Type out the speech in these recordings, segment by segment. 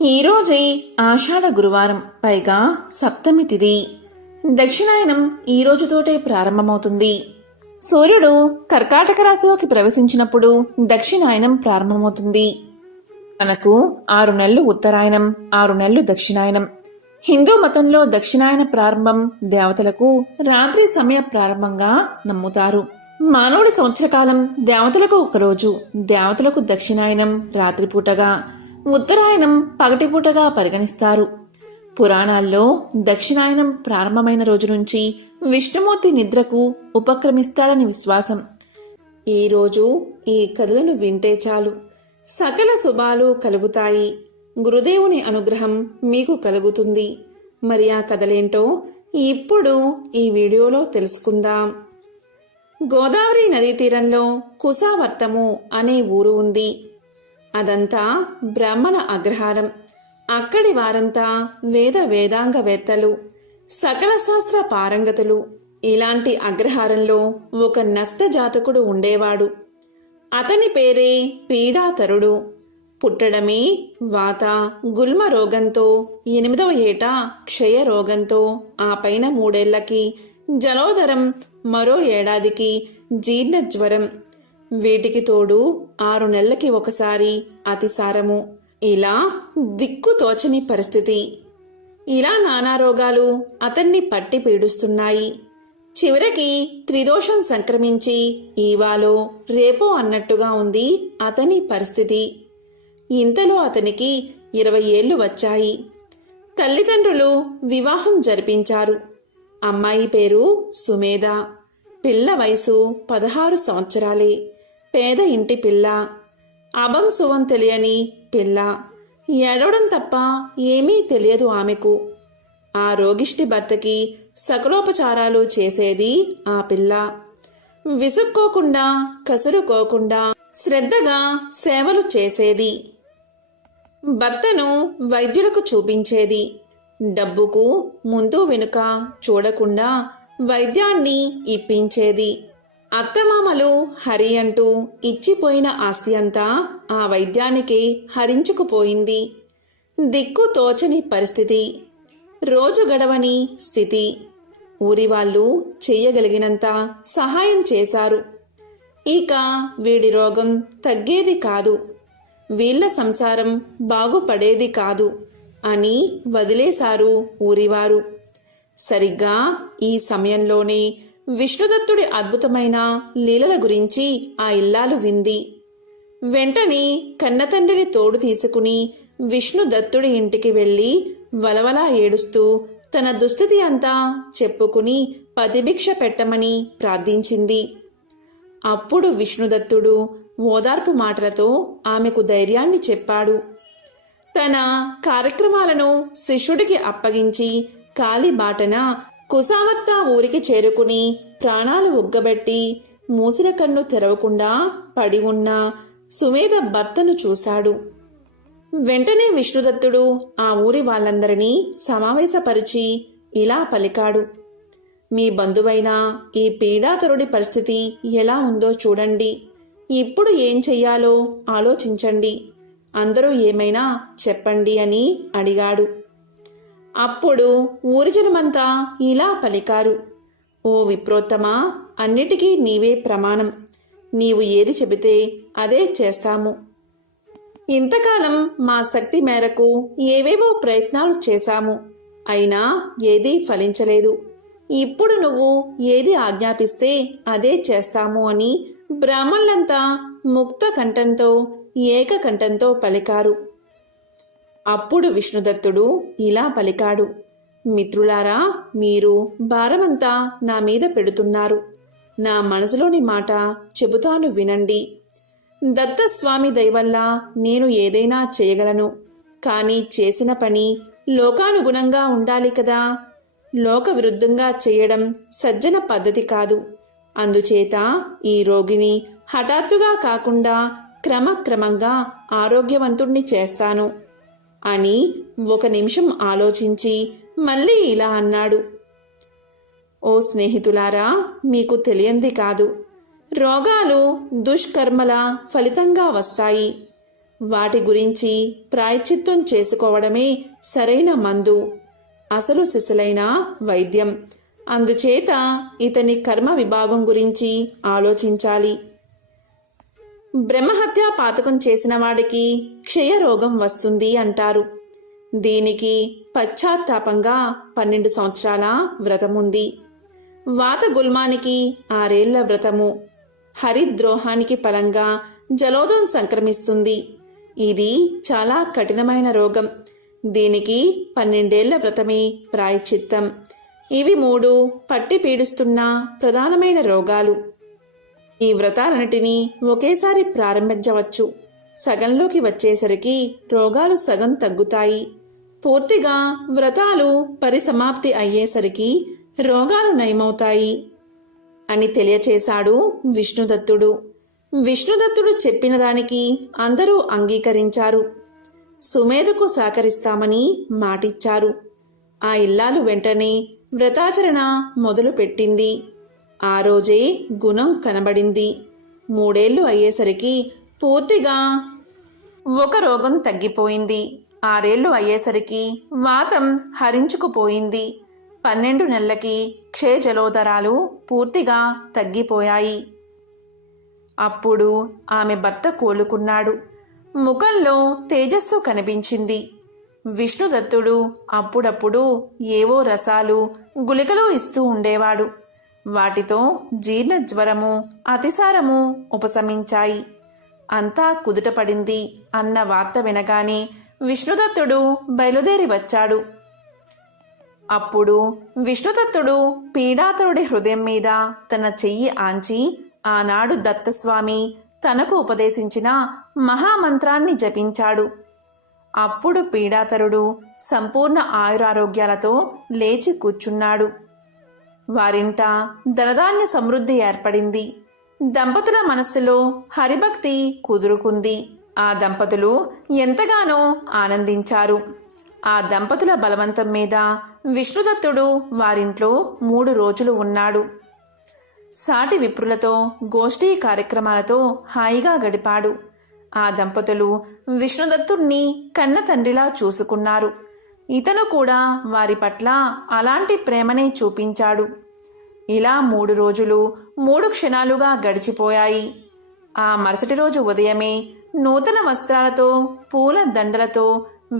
ఈరోజే ఆషాఢ గురువారం, పైగా సప్తమి తిథి. దక్షిణాయనం ఈ రోజుతోటే ప్రారంభమవుతుంది. సూర్యుడు కర్కాటక రాశిలోకి ప్రవేశించినప్పుడు దక్షిణాయనం ప్రారంభమవుతుంది. మనకు 6 నెలలు ఉత్తరాయణం, 6 నెలలు దక్షిణాయనం. హిందూ మతంలో దక్షిణాయన ప్రారంభం దేవతలకు రాత్రి సమయ ప్రారంభంగా నమ్ముతారు. మానవుడి సంవత్సరకాలం దేవతలకు ఒకరోజు, దేవతలకు దక్షిణాయనం రాత్రిపూటగా, ఉత్తరాయణం పగటిపూటగా పరిగణిస్తారు. పురాణాల్లో దక్షిణాయనం ప్రారంభమైన రోజు నుంచి విష్ణుమూర్తి నిద్రకు ఉపక్రమిస్తాడని విశ్వాసం. ఈ రోజు ఈ కథలను వింటే చాలు, సకల శుభాలు కలుగుతాయి. గురుదేవుని అనుగ్రహం మీకు కలుగుతుంది. మరి ఆ కథలేంటో ఇప్పుడు ఈ వీడియోలో తెలుసుకుందాం. గోదావరి నదీ తీరంలో కుశావర్తము అనే ఊరు ఉంది. అదంతా బ్రాహ్మణ అగ్రహారం. అక్కడి వారంతా వేదాంగవేత్తలు, సకల శాస్త్ర పారంగతులు. ఇలాంటి అగ్రహారంలో ఒక నష్టజాతకుడు ఉండేవాడు. అతని పేరే పీడాతరుడు. పుట్టడమే వాత గుల్మ రోగంతో, 8వ ఏట క్షయ రోగంతో, ఆ పైన 3 ఏళ్లకి జలోదరం, మరో ఏడాదికి జీర్ణజ్వరం, వీటికి తోడు 6 నెలలకి ఒకసారి అతిసారము. ఇలా దిక్కు తోచని పరిస్థితి. ఇలా నానా రోగాలు అతన్ని పట్టి పీడిస్తున్నాయి. చివరికి త్రిదోషం సంక్రమించి ఈవాలో రేపో అన్నట్టుగా ఉంది అతని పరిస్థితి. ఇంతలో అతనికి 20 ఏళ్లు వచ్చాయి. తల్లిదండ్రులు వివాహం జరిపించారు. అమ్మాయి పేరు సుమేధ. పిల్ల వయసు 16 సంవత్సరాలే. పేద ఇంటి పిల్ల. అభం శుభం తెలియని పిల్ల. ఏడవడం తప్ప ఏమీ తెలియదు ఆమెకు. ఆ రోగిష్టి భర్తకి సకలోపచారాలు చేసేది ఆ పిల్ల. విసుక్కోకుండా, కసురుకోకుండా శ్రద్ధగా సేవలు చేసేది. భర్తను వైద్యులకు చూపించేది. డబ్బుకు ముందు వెనుక చూడకుండా వైద్యాన్ని ఇప్పించేది. అత్తమామలు హరి అంటూ ఇచ్చిపోయిన ఆస్తి అంతా ఆ వైద్యానికే హరించుకుపోయింది. దిక్కు తోచని పరిస్థితి. రోజు గడవని స్థితి. ఊరివాళ్ళు చెయ్యగలిగినంత సహాయం చేశారు. ఇక వీడి రోగం తగ్గేది కాదు, వీళ్ల సంసారం బాగుపడేది కాదు అని వదిలేశారు ఊరివారు. సరిగ్గా ఈ సమయంలోనే విష్ణుదత్తుడి అద్భుతమైన లీలల గురించి ఆ ఇల్లాలు వింది. వెంటనే కన్నతండ్రిని తోడు తీసుకుని విష్ణుదత్తుడి ఇంటికి వెళ్ళి వలవలా ఏడుస్తూ తన దుస్థితి అంతా చెప్పుకుని పతిభిక్ష పెట్టమని ప్రార్థించింది. అప్పుడు విష్ణుదత్తుడు ఓదార్పు మాటలతో ఆమెకు ధైర్యాన్ని చెప్పాడు. తన కార్యక్రమాలను శిష్యుడికి అప్పగించి కాలిబాటన కుశావర్త ఊరికి చేరుకుని ప్రాణాలు ఉగ్గబెట్టి మూసిన కన్ను తెరవకుండా పడి ఉన్న సుమేధ భర్తను చూశాడు. వెంటనే విష్ణుదత్తుడు ఆ ఊరి వాళ్ళందరినీ సమావేశపరిచి ఇలా పలికాడు. మీ బంధువైన ఈ పీడాతరుడి పరిస్థితి ఎలా ఉందో చూడండి. ఇప్పుడు ఏం చెయ్యాలో ఆలోచించండి. అందరూ ఏమైనా చెప్పండి అని అడిగాడు. అప్పుడు ఊరి జనమంతా ఇలా పలికారు. ఓ విప్రోత్తమా, అన్నిటికీ నీవే ప్రమాణం. నీవు ఏది చెబితే అదే చేస్తాము. ఇంతకాలం మా శక్తి మేరకు ఏవేవో ప్రయత్నాలు చేశాము, అయినా ఏదీ ఫలించలేదు. ఇప్పుడు నువ్వు ఏది ఆజ్ఞాపిస్తే అదే చేస్తాము అని బ్రాహ్మణులంతా ముక్త కంఠంతో, ఏకకంఠంతో పలికారు. అప్పుడు విష్ణుదత్తుడు ఇలా పలికాడు. మిత్రులారా, మీరు భారమంతా నా మీద పెడుతున్నారు. నా మనసులోని మాట చెబుతాను వినండి. దత్తస్వామి దయవల్ల నేను ఏదైనా చేయగలను. కానీ చేసిన పని లోకానుగుణంగా ఉండాలి కదా. లోక విరుద్ధంగా చేయడం సజ్జన పద్ధతి కాదు. అందుచేత ఈ రోగిని హఠాత్తుగా కాకుండా క్రమక్రమంగా ఆరోగ్యవంతుణ్ణి చేస్తాను అని 1 నిమిషం ఆలోచించి మళ్ళీ ఇలా అన్నాడు. ఓ స్నేహితులారా, మీకు తెలియంది కాదు. రోగాలు దుష్కర్మల ఫలితంగా వస్తాయి. వాటి గురించి ప్రాయశ్చిత్తం చేసుకోవడమే సరైన మందు, అసలు సిసలైన వైద్యం. అందుచేత ఇతని కర్మ విభాగం గురించి ఆలోచించాలి. బ్రహ్మహత్యా పాతకం చేసిన వాడికి క్షయరోగం వస్తుంది అంటారు. దీనికి పశ్చాత్తాపంగా 12 సంవత్సరాల వ్రతముంది. వాత గుల్మానికి 6 ఏళ్ల వ్రతము. హరిద్రోహానికి ఫలంగా జలోదం సంక్రమిస్తుంది. ఇది చాలా కఠినమైన రోగం. దీనికి 12 ఏళ్ల వ్రతమే ప్రాయశ్చిత్తం. ఇవి 3 పట్టి పీడిస్తున్న ప్రధానమైన రోగాలు. ఈ వ్రతాలన్నిటినీ ఒకేసారి ప్రారంభించవచ్చు. సగంలోకి వచ్చేసరికి రోగాలు సగం తగ్గుతాయి. పూర్తిగా వ్రతాలు పరిసమాప్తి అయ్యేసరికి రోగాలు నయమవుతాయి అని తెలియచేశాడు విష్ణుదత్తుడు. విష్ణుదత్తుడు చెప్పిన దానికి అందరూ అంగీకరించారు. సుమేధకు సహకరిస్తామని మాటిచ్చారు. ఆ ఇల్లాలు వెంటనే వ్రతాచరణ మొదలుపెట్టింది. ఆ రోజే గుణం కనబడింది. 3 ఏళ్లు అయ్యేసరికి పూర్తిగా ఒక రోగం తగ్గిపోయింది. 6 ఏళ్లు అయ్యేసరికి వాతం హరించుకుపోయింది. 12 నెలలకి క్షయజలోదరాలు పూర్తిగా తగ్గిపోయాయి. అప్పుడు ఆమె భర్త కోలుకున్నాడు. ముఖంలో తేజస్సు కనిపించింది. విష్ణుదత్తుడు అప్పుడప్పుడు ఏవో రసాలు, గుళికలు ఇస్తూ ఉండేవాడు. వాటితో జీర్ణ జ్వరము, అతిసారము ఉపశమించాయి. అంతా కుదుటపడింది అన్న వార్త వినగానే విష్ణుదత్తుడు బయలుదేరి వచ్చాడు. అప్పుడు విష్ణుదత్తుడు పీడాతరుడి హృదయం మీద తన చెయ్యి ఆంచి ఆనాడు దత్తస్వామి తనకు ఉపదేశించిన మహామంత్రాన్ని జపించాడు. అప్పుడు పీడాతరుడు సంపూర్ణ ఆయురారోగ్యాలతో లేచి కూర్చున్నాడు. వారింట ధనధాన్య సమృద్ధి ఏర్పడింది. దంపతుల మనస్సులో హరిభక్తి కుదురుకుంది. ఆ దంపతులు ఎంతగానో ఆనందించారు. ఆ దంపతుల బలవంతం మీద విష్ణుదత్తుడు వారింట్లో 3 రోజులు ఉన్నాడు. సాటి విప్రులతో గోష్ఠీ కార్యక్రమాలతో హాయిగా గడిపాడు. ఆ దంపతులు విష్ణుదత్తుణ్ణి కన్న తండ్రిలా చూసుకున్నారు. ఇతను కూడా వారి పట్ల అలాంటి ప్రేమనే చూపించాడు. ఇలా 3 రోజులు 3 క్షణాలుగా గడిచిపోయాయి. ఆ మరుసటి రోజు ఉదయమే నూతన వస్త్రాలతో పూల దండలతో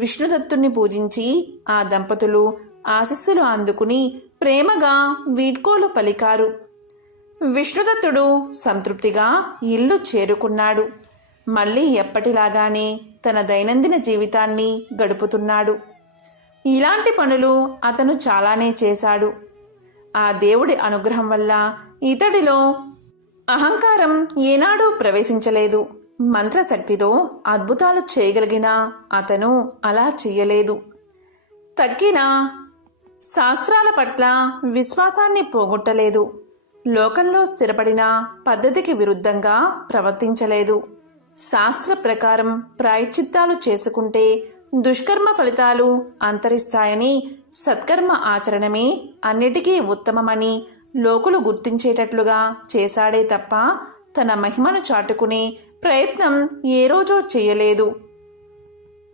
విష్ణుదత్తుణ్ణి పూజించి ఆ దంపతులు ఆశీస్సులు అందుకుని ప్రేమగా వీడ్కోలు పలికారు. విష్ణుదత్తుడు సంతృప్తిగా ఇల్లు చేరుకున్నాడు. మళ్ళీ ఎప్పటిలాగానే తన దైనందిన జీవితాన్ని గడుపుతున్నాడు. ఇలాంటి పనులు అతను చాలానే చేశాడు. ఆ దేవుడి అనుగ్రహం వల్ల ఇతడిలో అహంకారం ఏనాడూ ప్రవేశించలేదు. మంత్రశక్తితో అద్భుతాలు చేయగలిగినా అతను అలా చెయ్యలేదు. తక్కిన శాస్త్రాల పట్ల విశ్వాసాన్ని పోగొట్టలేదు. లోకంలో స్థిరపడిన పద్ధతికి విరుద్ధంగా ప్రవర్తించలేదు. శాస్త్ర ప్రకారం ప్రాయశ్చిత్తాలు చేసుకుంటే దుష్కర్మ ఫలితాలు అంతరిస్తాయని, సత్కర్మ ఆచరణమే అన్నిటికీ ఉత్తమమని లోకులు గుర్తించేటట్లుగా చేశాడే తప్ప తన మహిమను చాటుకునే ప్రయత్నం ఏ రోజో చేయలేదు.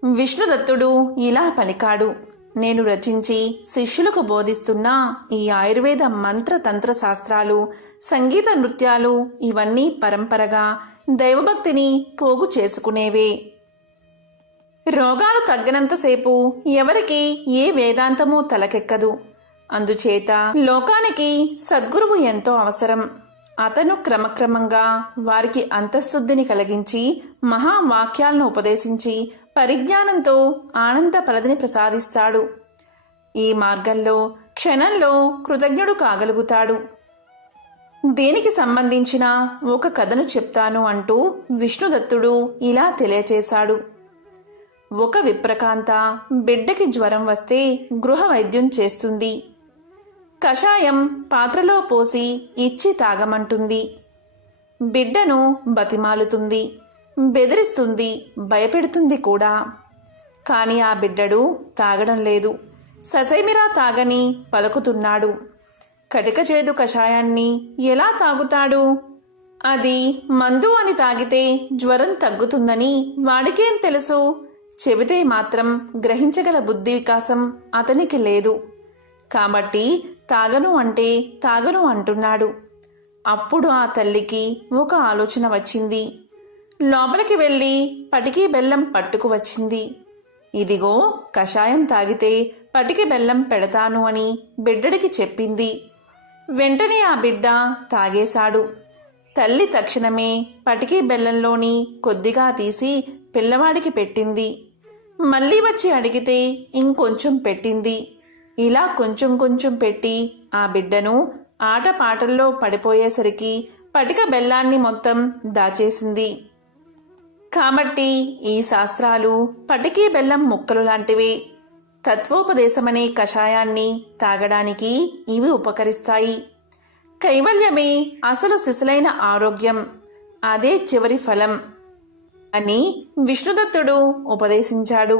విష్ణుదత్తుడు ఇలా పలికాడు. నేను రచించి శిష్యులకు బోధిస్తున్న ఈ ఆయుర్వేద మంత్ర తంత్ర శాస్త్రాలు, సంగీత నృత్యాలు ఇవన్నీ పరంపరగా దైవభక్తిని పోగు చేసుకునేవే. రోగాలు తగ్గినంతసేపు ఎవరికి ఏ వేదాంతమూ తలకెక్కదు. అందుచేత లోకానికి సద్గురువు ఎంతో అవసరం. అతను క్రమక్రమంగా వారికి అంతఃశుద్ధిని కలిగించి మహావాక్యాలను ఉపదేశించి పరిజ్ఞానంతో ఆనంద ఫలదిని ప్రసాదిస్తాడు. ఈ మార్గంలో క్షణంలో కృతజ్ఞుడు కాగలుగుతాడు. దీనికి సంబంధించిన ఒక కథను చెప్తాను అంటూ విష్ణుదత్తుడు ఇలా తెలియచేశాడు. ఒక విప్రకాంత బిడ్డకి జ్వరం వస్తే గృహ వైద్యం చేస్తుంది. కషాయం పాత్రలో పోసి ఇచ్చి తాగమంటుంది. బిడ్డను బతిమాలుతుంది, బెదిరిస్తుంది, భయపెడుతుంది కూడా. కాని ఆ బిడ్డడు తాగడం లేదు. ససైమిరా తాగని పలుకుతున్నాడు. కటిక చేదు కషాయాన్ని ఎలా తాగుతాడు? అది మందు అని తాగితే జ్వరం తగ్గుతుందని వాడికేం తెలుసు? చెబితే మాత్రం గ్రహించగల బుద్ధి వికాసం అతనికి లేదు. కాబట్టి తాగను అంటే తాగను అంటున్నాడు. అప్పుడు ఆ తల్లికి ఒక ఆలోచన వచ్చింది. లోపలికి వెళ్ళి పటికి బెల్లం పట్టుకు వచ్చింది. ఇదిగో కషాయం తాగితే పటికి బెల్లం పెడతాను అని బిడ్డడికి చెప్పింది. వెంటనే ఆ బిడ్డ తాగేశాడు. తల్లి తక్షణమే పటికి బెల్లంలోని కొద్దిగా తీసి పిల్లవాడికి పెట్టింది. మళ్ళీ వచ్చి అడిగితే ఇంకొంచెం పెట్టింది. ఇలా కొంచెం కొంచెం పెట్టి ఆ బిడ్డను ఆటపాటల్లో పడిపోయేసరికి పటిక బెల్లాన్ని మొత్తం దాచేసింది. కాబట్టి ఈ శాస్త్రాలు పటికీ బెల్లం ముక్కలు లాంటివే. తత్వోపదేశమనే కషాయాన్ని తాగడానికి ఇవి ఉపకరిస్తాయి. కైవల్యమే అసలు సిసలైన ఆరోగ్యం, అదే చివరి ఫలం అని విష్ణుదత్తుడు ఉపదేశించాడు.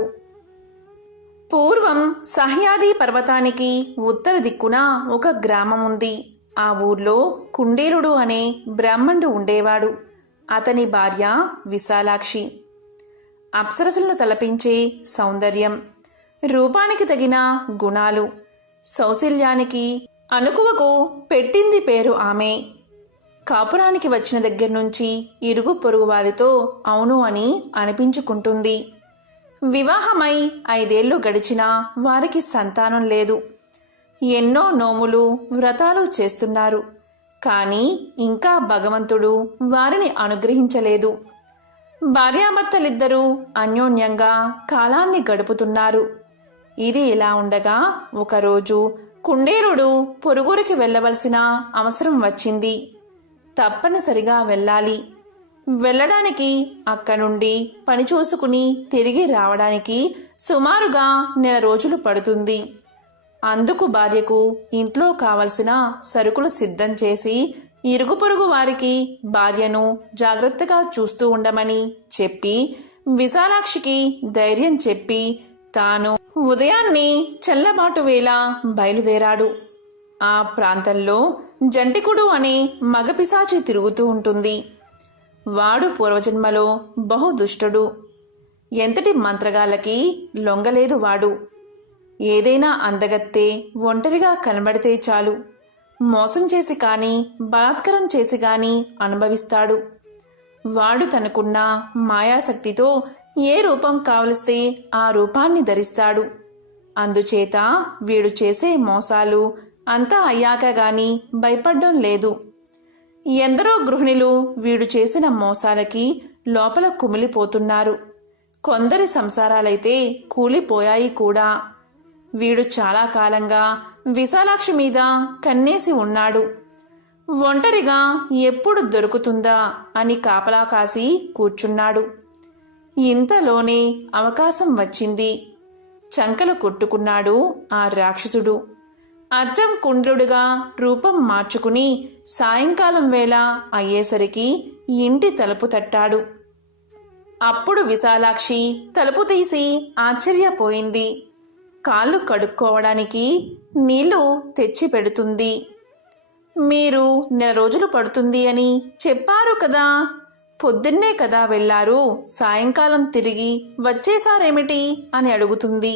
పూర్వం సహ్యాది పర్వతానికి ఉత్తర దిక్కున ఒక గ్రామం ఉంది. ఆ ఊర్లో కుండేలుడు అనే బ్రాహ్మణుడు ఉండేవాడు. అతని భార్య విశాలాక్షి. అప్సరసలను తలపించే సౌందర్యం, రూపానికి తగిన గుణాలు, సౌశల్యానికి అనుకువకు పెట్టింది పేరు ఆమె. కాపురానికి వచ్చిన దగ్గర నుంచి ఇరుగు పొరుగు వారితో అవును అని అనిపించుకుంటుంది. వివాహమై 5 ఏళ్లు గడిచినా వారికి సంతానం లేదు. ఎన్నో నోములు వ్రతాలు చేస్తున్నారు. కానీ ఇంకా భగవంతుడు వారిని అనుగ్రహించలేదు. భార్యాభర్తలిద్దరూ అన్యోన్యంగా కాలాన్ని గడుపుతున్నారు. ఇది ఇలా ఉండగా ఒకరోజు కుండేరుడు పొరుగురికి వెళ్ళవలసిన అవసరం వచ్చింది. తప్పనిసరిగా వెళ్ళాలి. వెళ్ళడానికి అక్కనుండి పని చూసుకుని తిరిగి రావడానికి సుమారుగా 1 నెల రోజులు పడుతుంది. అందుకు భార్యకు ఇంట్లో కావలసిన సరుకులు సిద్ధం చేసి ఇరుగు పొరుగు వారికి భార్యను జాగ్రత్తగా చూస్తూ ఉండమని చెప్పి విశాలాక్షికి ధైర్యం చెప్పి తాను ఉదయాన్నే చల్లబాటు వేళ బయలుదేరాడు. ఆ ప్రాంతంలో జంటికుడు అనే మగపిశాచి తిరుగుతూ ఉంటుంది. వాడు పూర్వజన్మలో బహు దుష్టుడు. ఎంతటి మంత్రగాళ్ళకి లొంగలేదు వాడు. ఏదైనా అందగత్తే ఒంటరిగా కనబడితే చాలు మోసం చేసి కానీ బలాత్కారం చేసి కానీ అనుభవిస్తాడు. వాడు తనకున్న మాయాశక్తితో ఏ రూపం కావలిస్తే ఆ రూపాన్ని ధరిస్తాడు. అందుచేత వీడు చేసే మోసాలు అంతా అయ్యాక గాని భయపడ్డం లేదు. ఎందరో గృహిణులు వీడు చేసిన మోసాలకి లోపల కుమిలిపోతున్నారు. కొందరి సంసారాలైతే కూలిపోయాయి కూడా. వీడు చాలా కాలంగా విశాలాక్షి మీద కన్నేసి ఉన్నాడు. ఒంటరిగా ఎప్పుడు దొరుకుతుందా అని కాపలా కాసి కూర్చున్నాడు. ఇంతలోనే అవకాశం వచ్చింది. చంకలు కొట్టుకున్నాడు ఆ రాక్షసుడు. అచ్చం కుండ్రుడుగా రూపం మార్చుకుని సాయంకాలం వేళ అయ్యేసరికి ఇంటి తలుపు తట్టాడు. అప్పుడు విశాలాక్షి తలుపు తీసి ఆశ్చర్యపోయింది. కాళ్ళు కడుక్కోవడానికి నీళ్లు తెచ్చి పెడుతుంది. మీరు 1 నెల రోజులు పడుతుంది అని చెప్పారు కదా, పొద్దున్నే కదా వెళ్లారు, సాయంకాలం తిరిగి వచ్చేసారేమిటి అని అడుగుతుంది.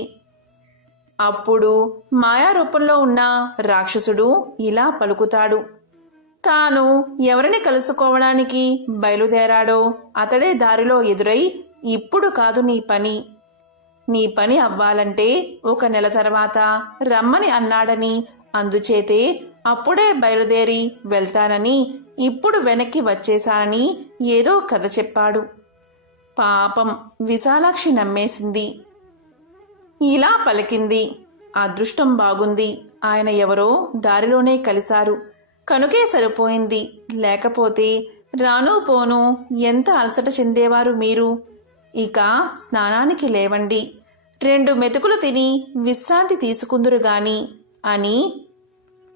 అప్పుడు మాయారూపంలో ఉన్న రాక్షసుడు ఇలా పలుకుతాడు. తాను ఎవరిని కలుసుకోవడానికి బయలుదేరాడో అతడే దారిలో ఎదురై ఇప్పుడు కాదు నీ పని అవ్వాలంటే 1 నెల తర్వాత రమ్మని అన్నాడని, అందుచేతే అప్పుడే బయలుదేరి వెళ్తానని ఇప్పుడు వెనక్కి వచ్చేశానని ఏదో కథ చెప్పాడు. పాపం విశాలాక్షి నమ్మేసింది. ఇలా పలికింది. అదృష్టం బాగుంది, ఆయన ఎవరో దారిలోనే కలిశారు కనుకే సరిపోయింది. లేకపోతే రాను పోను ఎంత అలసట చెందేవారు మీరు. ఇక స్నానానికి లేవండి, 2 మెతుకులు తిని విశ్రాంతి తీసుకుందురు గాని అని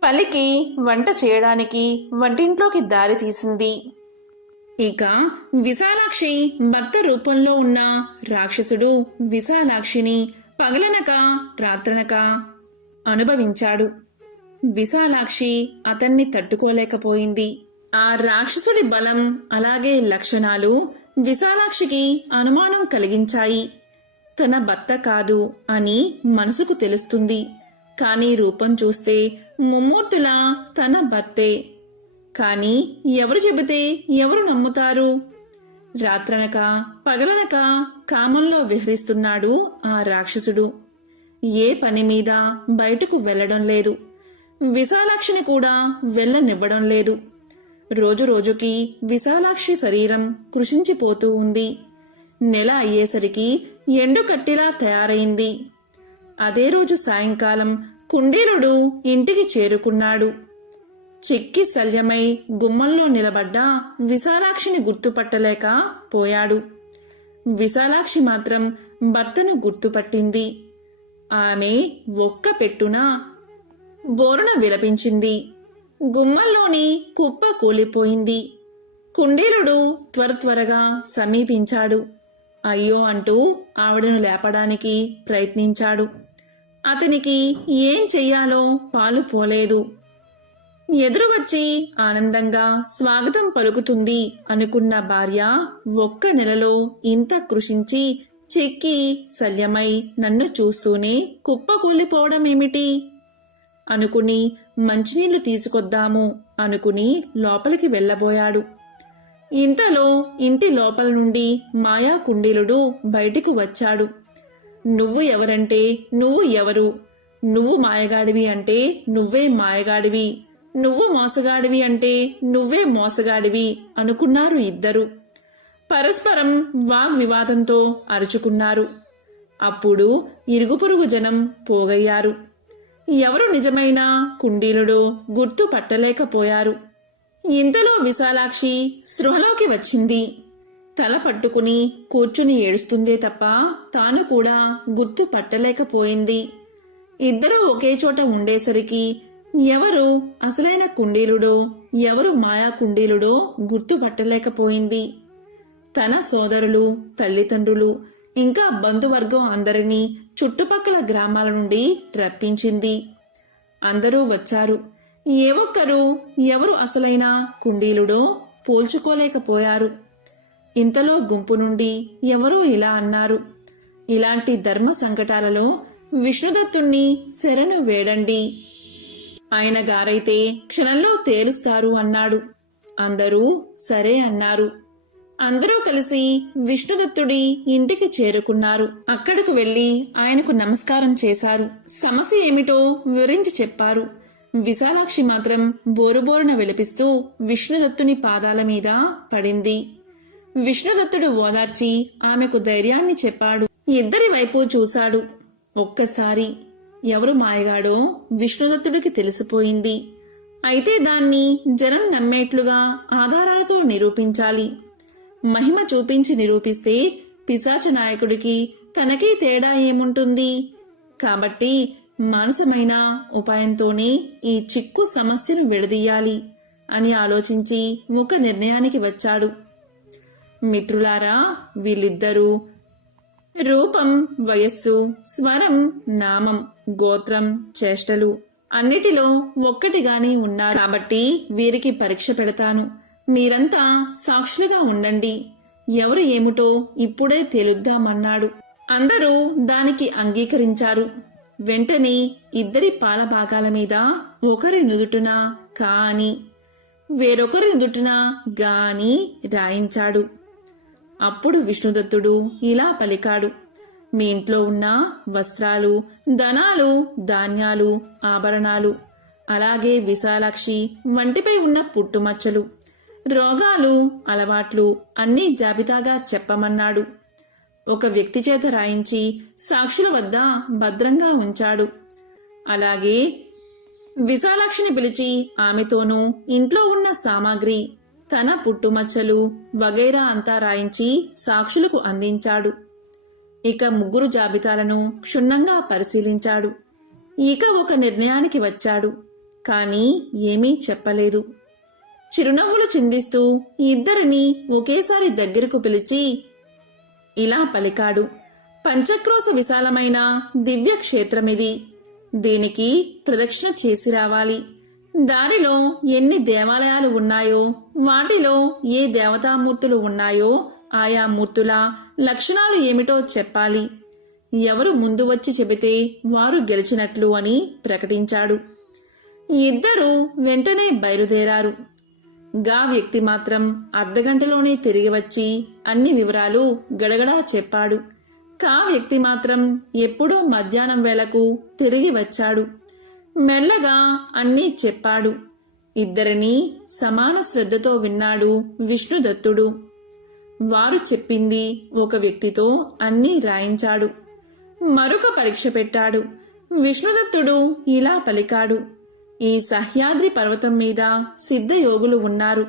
పలికి వంట చేయడానికి వంటింట్లోకి దారి తీసింది. ఇక విశాలాక్షి భర్త రూపంలో ఉన్న రాక్షసుడు విశాలాక్షిని పగలనక రాత్రనక అనుభవించాడు. విశాలాక్షి అతన్ని తట్టుకోలేకపోయింది. ఆ రాక్షసుడి బలం అలాగే లక్షణాలు విశాలాక్షికి అనుమానం కలిగించాయి. తన భర్త కాదు అని మనసుకు తెలుస్తుంది. కానీ రూపం చూస్తే ముమ్మూర్తులా తన భర్తే. కానీ ఎవరు చెబితే ఎవరు నమ్ముతారు? రాత్రనక పగలనక కామంలో విహరిస్తున్నాడు ఆ రాక్షసుడు. ఏ పని మీద బయటకు వెళ్లడం లేదు. విశాలాక్షిని కూడా వెళ్ళనివ్వడం లేదు. రోజు రోజుకి విశాలాక్షి శరీరం కృషించిపోతూ ఉంది. నెల అయ్యేసరికి ఎండుకట్టిలా తయారైంది. అదే రోజు సాయంకాలం కుండీలుడు ఇంటికి చేరుకున్నాడు. చిక్కి శల్యమై గుమ్మంలో నిలబడ్డ విశాలాక్షిని గుర్తుపట్టలేక పోయాడు. విశాలాక్షి మాత్రం భర్తను గుర్తుపట్టింది. ఆమె ఒక్క పెట్టున బోరున విలపించింది. గుమ్మంలోని కుప్ప కూలిపోయింది. కుండీలుడు త్వరగా సమీపించాడు. అయ్యో అంటూ ఆవిడను లేపడానికి ప్రయత్నించాడు. అతనికి ఏం చెయ్యాలో పాలు పోలేదు. ఎదురు వచ్చి ఆనందంగా స్వాగతం పలుకుతుంది అనుకున్న భార్య ఒక్క నెలలో ఇంత కృషించి చెక్కి శల్యమై నన్ను చూస్తూనే కుప్పకూలిపోవడమేమిటి అనుకుని మంచినీళ్లు తీసుకొద్దాము అనుకుని లోపలికి వెళ్ళబోయాడు. ఇంతలో ఇంటి లోపల నుండి మాయా కుండీలుడు బయటికి వచ్చాడు. నువ్వు ఎవరంటే నువ్వు ఎవరు? నువ్వు మాయగాడివి అంటే నువ్వే మాయగాడివి, నువ్వు మోసగాడివి అంటే నువ్వే మోసగాడివి అనుకున్నారు ఇద్దరు. పరస్పరం వాగ్వివాదంతో అరుచుకున్నారు. అప్పుడు ఇరుగు పొరుగు జనం పోగయ్యారు. ఎవరు నిజమైన కుండీలుడో గుర్తు పట్టలేకపోయారు. ఇంతలో విశాలాక్షి స్పృహలోకి వచ్చింది. తల పట్టుకుని కూర్చుని ఏడుస్తుందే తప్ప తాను కూడా గుర్తు పట్టలేకపోయింది. ఇద్దరూ ఒకే చోట ఉండేసరికి ఎవరు అసలైన కుండీలుడో ఎవరు మాయా కుండీలుడో గుర్తు పట్టలేకపోయింది. తన సోదరులు, తల్లిదండ్రులు ఇంకా బంధువర్గం అందరినీ చుట్టుపక్కల గ్రామాల నుండి రప్పించింది. అందరూ వచ్చారు. ఏ ఒక్కరు ఎవరు అసలైన కుండీలుడో పోల్చుకోలేకపోయారు. ఇంతలో గుంపు నుండి ఎవరో ఇలా అన్నారు, ఇలాంటి ధర్మ సంకటాలలో విష్ణుదత్తుణ్ణి శరణు వేడండి, ఆయన గారైతే క్షణంలో తేలుస్తారు అన్నాడు. అందరూ సరే అన్నారు. అందరూ కలిసి విష్ణుదత్తుడి ఇంటికి చేరుకున్నారు. అక్కడకు వెళ్లి ఆయనకు నమస్కారం చేశారు. సమస్య ఏమిటో వివరించి చెప్పారు. విశాలాక్షి మాత్రం బోరుబోరున విలపిస్తూ విష్ణుదత్తుని పాదాల మీద పడింది. విష్ణుదత్తుడు ఓదార్చి ఆమెకు ధైర్యాన్ని చెప్పాడు. ఇద్దరి వైపు చూశాడు. ఒక్కసారి ఎవరు మాయగాడో విష్ణుదత్తుడికి తెలిసిపోయింది. అయితే దాన్ని జనం నమ్మేట్లుగా ఆధారాలతో నిరూపించాలి. మహిమ చూపించి నిరూపిస్తే పిశాచ నాయకుడికి తనకీ తేడా ఏముంటుంది? కాబట్టి మానసమైన ఉపాయంతోనే ఈ చిక్కు సమస్యను విడదీయాలి అని ఆలోచించి ఒక నిర్ణయానికి వచ్చాడు. మిత్రులారా, వీళ్ళిద్దరూ రూపం, వయస్సు, స్వరం, నామం, గోత్రం, చేష్టలు అన్నిటిలో ఒక్కటిగానే ఉన్నారు. కాబట్టి వీరికి పరీక్ష పెడతాను. మీరంతా సాక్షులుగా ఉండండి. ఎవరు ఏమిటో ఇప్పుడే తేలుద్దామన్నాడు. అందరూ దానికి అంగీకరించారు. వెంటనే ఇద్దరి పాల భాగాల మీద ఒకరి నుదుటున కా అని వేరొకరి నుదుటున గా అని రాయించాడు. అప్పుడు విష్ణుదత్తుడు ఇలా పలికాడు, మీ ఇంట్లో ఉన్న వస్త్రాలు, ధనాలు, ధాన్యాలు, ఆభరణాలు, అలాగే విశాలాక్షి వంటిపై ఉన్న పుట్టుమచ్చలు, రోగాలు, అలవాట్లు అన్నీ జాబితాగా చెప్పమన్నాడు. ఒక వ్యక్తి చేత రాయించి సాక్షుల వద్ద భద్రంగా ఉంచాడు. అలాగే విశాలాక్షిని పిలిచి ఆమెతోనూ ఇంట్లో ఉన్న సామాగ్రి, తన పుట్టుమచ్చలు వగైరా అంతా రాయించి సాక్షులకు అందించాడు. ఇక ముగ్గురు జాబితాలను క్షుణ్ణంగా పరిశీలించాడు. ఇక ఒక నిర్ణయానికి వచ్చాడు. కానీ ఏమీ చెప్పలేదు. చిరునవ్వులు చిందిస్తూ ఇద్దరిని ఒకేసారి దగ్గరకు పిలిచి ఇలా పలికాడు, పంచక్రోశ విశాలమైన దివ్య క్షేత్రమిది. దీనికి ప్రదక్షిణ చేసి రావాలి. దారిలో ఎన్ని దేవాలయాలు ఉన్నాయో, వాటిలో ఏ దేవతామూర్తులు ఉన్నాయో ఆయా మూర్తుల లక్షణాలు ఏమిటో చెప్పాలి. ఎవరు ముందు వచ్చి చెబితే వారు గెలిచినట్లు అని ప్రకటించాడు. ఇద్దరూ వెంటనే బయలుదేరారు. గా వ్యక్తి మాత్రం అర్ధగంటలోనే తిరిగి వచ్చి అన్ని వివరాలు గడగడా చెప్పాడు. కా వ్యక్తి మాత్రం ఎప్పుడో మధ్యాహ్నం వేళకు తిరిగి వచ్చాడు. మెల్లగా అన్నీ చెప్పాడు. ఇద్దరినీ సమాన శ్రద్ధతో విన్నాడు విష్ణుదత్తుడు. వారు చెప్పింది ఒక వ్యక్తితో అన్నీ రాయించాడు. మరొక పరీక్ష పెట్టాడు. విష్ణుదత్తుడు ఇలా పలికాడు: ఈ సహ్యాద్రి పర్వతం మీద సిద్ధయోగులు ఉన్నారు.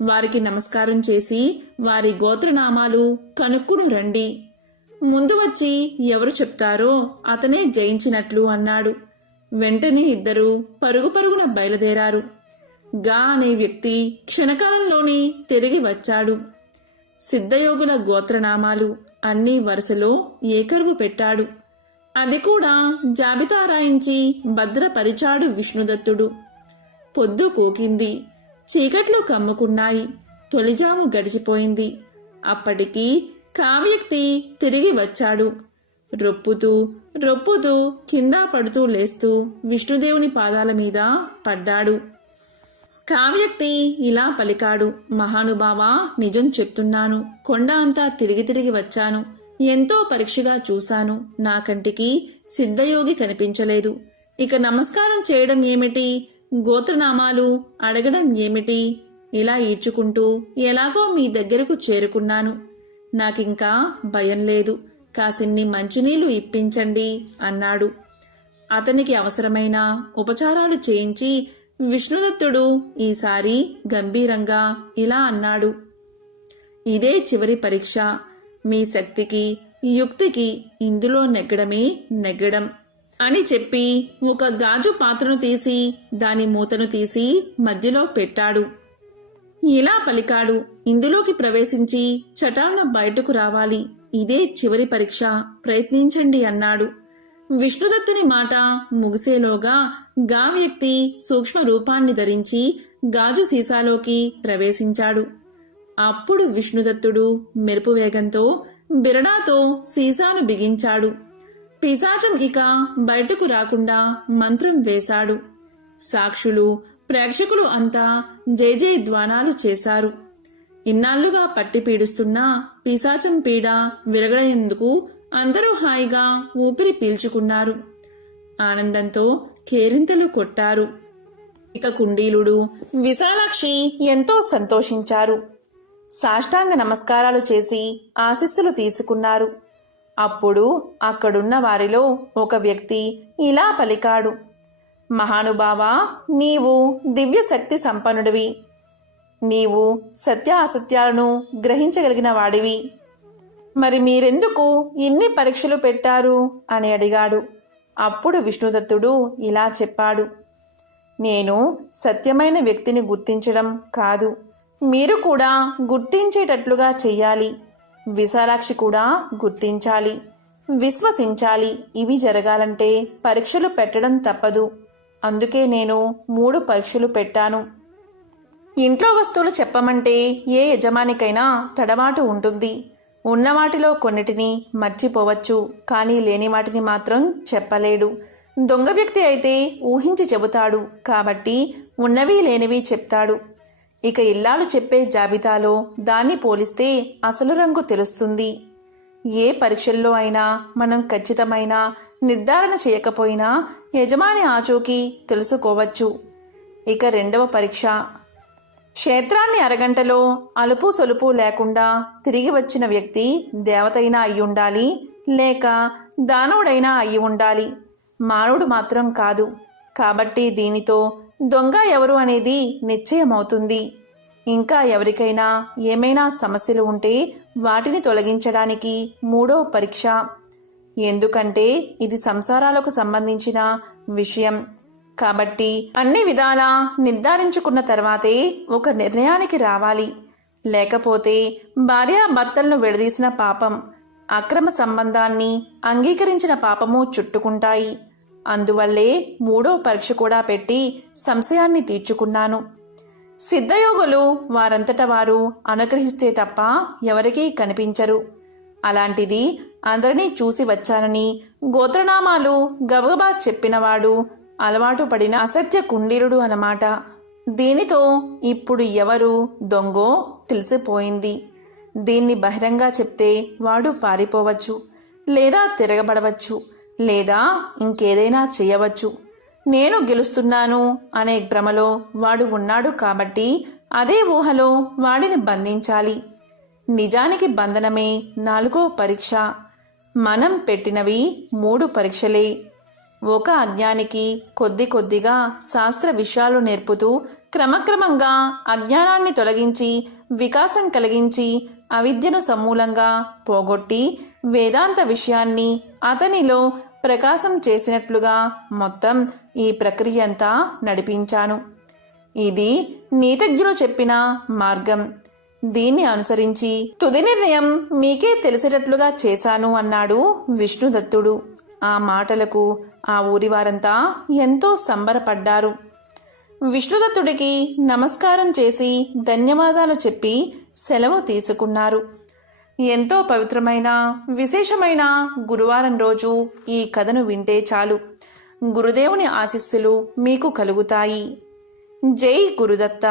వారికి నమస్కారం చేసి వారి గోత్రనామాలు కనుక్కుని రండి. ముందు వచ్చి ఎవరు చెప్తారో అతనే జయించినట్లు అన్నాడు. వెంటనే ఇద్దరు పరుగు పరుగున బయలుదేరారు. గా అనే వ్యక్తి క్షణకాలంలోనే తిరిగి వచ్చాడు. సిద్ధయోగుల గోత్రనామాలు అన్నీ వరుసలో ఏకరువు పెట్టాడు. అది కూడా జాబితా రాయించి భద్రపరిచాడు విష్ణుదత్తుడు. పొద్దు కోకింది. చీకట్లు కమ్ముకున్నాయి. తొలిజాము గడిచిపోయింది. అప్పటికి కావ్యక్తి తిరిగి వచ్చాడు. రొప్పుతూ రొప్పుతూ కింద పడుతూ లేస్తూ విష్ణుదేవుని పాదాల మీద పడ్డాడు. కావ్యక్తి ఇలా పలికాడు: మహానుభావా, నిజం చెప్తున్నాను. కొండ అంతా తిరిగి తిరిగి వచ్చాను. ఎంతో పరీక్షగా చూశాను. నా కంటికి సిద్ధయోగి కనిపించలేదు. ఇక నమస్కారం చేయడం ఏమిటి, గోత్రనామాలు అడగడం ఏమిటి? ఇలా ఈడ్చుకుంటూ ఎలాగో మీ దగ్గరకు చేరుకున్నాను. నాకింకా భయం లేదు. కాసిన్ని మంచినీళ్లు ఇప్పించండి అన్నాడు. అతనికి అవసరమైన ఉపచారాలు చేయించి విష్ణుదత్తుడు ఈసారి గంభీరంగా ఇలా అన్నాడు: ఇదే చివరి పరీక్ష. మీ శక్తికి యుక్తికి ఇందులో నెగ్గడమే నెగ్గడం అని చెప్పి ఒక గాజు పాత్రను తీసి దాని మూతను తీసి మధ్యలో పెట్టాడు. ఇలా పలికాడు: ఇందులోకి ప్రవేశించి చటాన బయటకు రావాలి. ఇదే చివరి పరీక్ష, ప్రయత్నించండి అన్నాడు. విష్ణుదత్తుని మాట ముగిసేలోగా గా వ్యక్తి సూక్ష్మ రూపాన్ని ధరించి గాజు సీసాలోకి ప్రవేశించాడు. అప్పుడు విష్ణుదత్తుడు మెరుపు వేగంతో బిరడాతో సీసాను బిగించాడు. పిశాచం ఇక బయటకు రాకుండా మంత్రం వేశాడు. సాక్షులు ప్రేక్షకులు అంతా జయజయధ్వానాలు చేశారు. ఇన్నాళ్లుగా పట్టి పీడిస్తున్న పిశాచం పీడ విరగడేందుకు అందరూ హాయిగా ఊపిరి పీల్చుకున్నారు. ఆనందంతో కేరింతలు కొట్టారు. ఇక కుండీలుడు, విశాలాక్షి ఎంతో సంతోషించారు. సాష్టాంగ నమస్కారాలు చేసి ఆశీస్సులు తీసుకున్నారు. అప్పుడు అక్కడున్న వారిలో ఒక వ్యక్తి ఇలా పలికాడు: మహానుభావా, నీవు దివ్య శక్తి సంపన్నుడివి. నీవు సత్య అసత్యాలను గ్రహించగలిగిన వాడివి. మరి మీరెందుకు ఇన్ని పరీక్షలు పెట్టారు అని అడిగాడు. అప్పుడు విష్ణుదత్తుడు ఇలా చెప్పాడు: నేను సత్యమైన వ్యక్తిని గుర్తించడం కాదు, మీరు కూడా గుర్తించేటట్లుగా చెయ్యాలి. విశాలాక్షి కూడా గుర్తించాలి, విశ్వసించాలి. ఇవి జరగాలంటే పరీక్షలు పెట్టడం తప్పదు. అందుకే నేను 3 పరీక్షలు పెట్టాను. ఇంట్లో వస్తువులు చెప్పమంటే ఏ యజమానికైనా తడబాటు ఉంటుంది. ఉన్నవాటిలో కొన్నిటిని మర్చిపోవచ్చు, కానీ లేని వాటిని మాత్రం చెప్పలేడు. దొంగ వ్యక్తి అయితే ఊహించి చెబుతాడు, కాబట్టి ఉన్నవి లేనివి చెప్తాడు. ఇక ఇల్లాలు చెప్పే జాబితాలో దాన్ని పోలిస్తే అసలు రంగు తెలుస్తుంది. ఏ పరీక్షల్లో అయినా మనం ఖచ్చితమైన నిర్ధారణ చేయకపోయినా యజమాని ఆచూకీ తెలుసుకోవచ్చు. ఇక 2వ పరీక్ష. క్షేత్రాన్ని అరగంటలో అలుపు సొలుపు లేకుండా తిరిగి వచ్చిన వ్యక్తి దేవతైనా అయ్యుండాలి, లేక దానవుడైనా అయి ఉండాలి. మానవుడు మాత్రం కాదు. కాబట్టి దీనితో దొంగ ఎవరు అనేది నిశ్చయమవుతుంది. ఇంకా ఎవరికైనా ఏమైనా సమస్యలు ఉంటే వాటిని తొలగించడానికి 3వ పరీక్ష. ఎందుకంటే ఇది సంసారాలకు సంబంధించిన విషయం. కాబట్టి అన్ని విధాలా నిర్ధారించుకున్న తర్వాతే ఒక నిర్ణయానికి రావాలి. లేకపోతే భార్యాభర్తలను విడదీసిన పాపం, అక్రమ సంబంధాన్ని అంగీకరించిన పాపము చుట్టుకుంటాయి. అందువల్లే 3వ పరీక్ష కూడా పెట్టి సంశయాన్ని తీర్చుకున్నాను. సిద్ధయోగులు వారంతట వారు అనుగ్రహిస్తే తప్ప ఎవరికీ కనిపించరు. అలాంటిది అందరినీ చూసి వచ్చానని గోత్రనామాలు గబగబా చెప్పినవాడు అలవాటు పడిన అసత్య కుండీరుడు అన్నమాట. దీనితో ఇప్పుడు ఎవరు దొంగో తెలిసిపోయింది. దీన్ని బహిరంగా చెప్తే వాడు పారిపోవచ్చు, లేదా తిరగబడవచ్చు, లేదా ఇంకేదైనా చేయవచ్చు. నేను గెలుస్తున్నాను అనే భ్రమలో వాడు ఉన్నాడు కాబట్టి అదే ఊహలో వాడిని బంధించాలి. నిజానికి బంధనమే 4వ పరీక్ష. మనం పెట్టినవి 3 పరీక్షలే. ఒక అజ్ఞానికి కొద్ది కొద్దిగా శాస్త్ర విషయాలు నేర్పుతూ క్రమక్రమంగా అజ్ఞానాన్ని తొలగించి వికాసం కలిగించి అవిద్యను సమూలంగా పోగొట్టి వేదాంత విషయాన్ని అతనిలో ప్రకాశం చేసినట్లుగా మొత్తం ఈ ప్రక్రియ అంతా నడిపించాను. ఇది నీతజ్ఞులు చెప్పిన మార్గం. దీన్ని అనుసరించి తుది నిర్ణయం మీకే తెలిసేటట్లుగా చేశాను అన్నాడు విష్ణుదత్తుడు. ఆ మాటలకు ఆ ఊరి వారంతా ఎంతో సంబరపడ్డారు. విష్ణుదత్తుడికి నమస్కారం చేసి ధన్యవాదాలు చెప్పి సెలవు తీసుకున్నారు. ఎంతో పవిత్రమైన విశేషమైన గురువారం రోజు ఈ కథను వింటే చాలు. గురుదేవుని ఆశీస్సులు మీకు కలుగుతాయి. జై గురుదత్త.